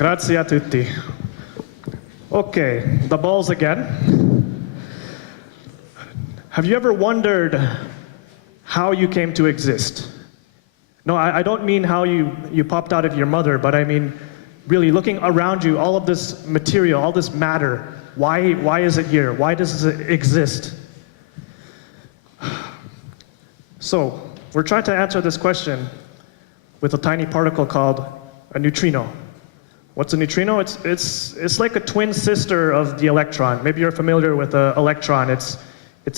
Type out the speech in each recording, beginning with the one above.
Grazie a tutti. Okay, the balls again. Have you ever wondered how you came to exist? No, I don't mean how you popped out of your mother, but I mean really looking around you, all of this material, all this matter, why is it here? Why does it exist? So, we're trying to answer this question with a tiny particle called a neutrino. What's a neutrino? It's like a twin sister of the electron. Maybe you're familiar with an electron. It's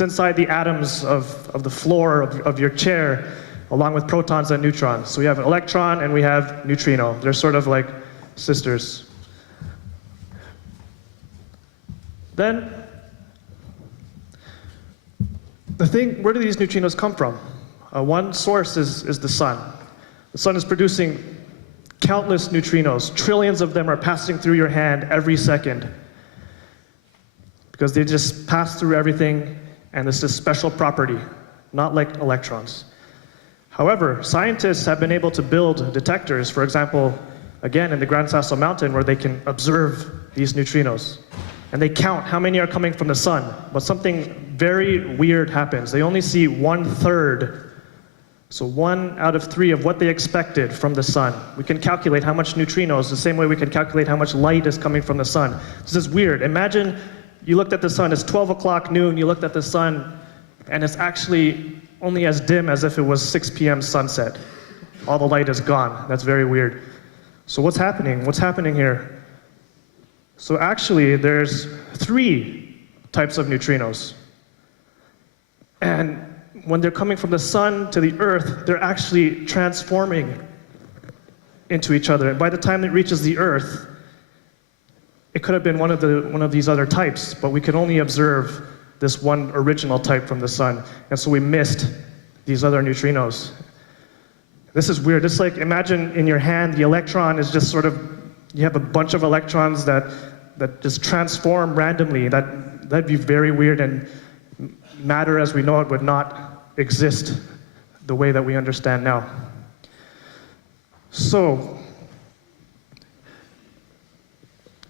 inside the atoms of the floor of your chair, along with protons and neutrons. So we have an electron and we have neutrino. They're sort of like sisters. Then, where do these neutrinos come from? One source is the sun. The sun is producing countless neutrinos. Trillions of them are passing through your hand every second, because they just pass through everything, and it's this special property, not like electrons. However, scientists have been able to build detectors, for example, again in the Gran Sasso Mountain, where they can observe these neutrinos. And they count how many are coming from the sun. But something very weird happens. They only see 1/3. So 1 out of 3 of what they expected from the sun. We can calculate how much neutrinos, the same way we can calculate how much light is coming from the sun. This is weird. Imagine you looked at the sun, it's 12 o'clock noon, you looked at the sun, and it's actually only as dim as if it was 6 p.m. sunset. All the light is gone. That's very weird. So what's happening? What's happening here? So actually, there's 3 types of neutrinos. And when they're coming from the sun to the earth, they're actually transforming into each other. And by the time it reaches the earth, it could have been one of these other types, but we could only observe this one original type from the sun. And so we missed these other neutrinos. This is weird. It's like, imagine in your hand, the electron is just sort of, you have a bunch of electrons that just transform randomly. That'd be very weird, and matter as we know it would not exist the way that we understand now. So,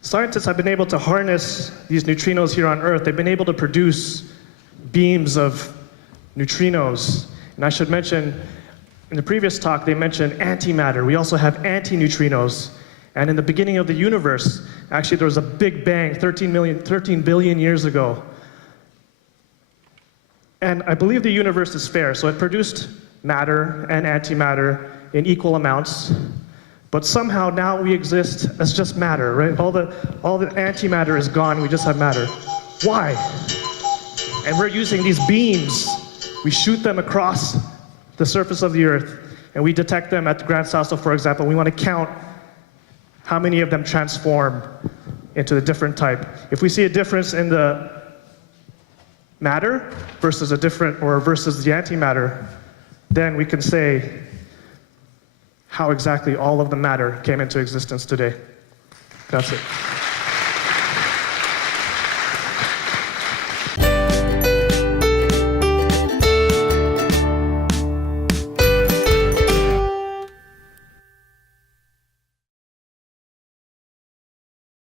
scientists have been able to harness these neutrinos here on Earth. They've been able to produce beams of neutrinos. And I should mention, in the previous talk, they mentioned antimatter. We also have antineutrinos. And in the beginning of the universe, actually there was a big bang 13 billion years ago. And I believe the universe is fair, so it produced matter and antimatter in equal amounts. But somehow now we exist as just matter, right? All the antimatter is gone, we just have matter. Why? And we're using these beams. We shoot them across the surface of the Earth, and we detect them at the Gran Sasso, for example. We want to count how many of them transform into the different type. If we see a difference in the matter versus the antimatter, then we can say how exactly all of the matter came into existence today. That's it.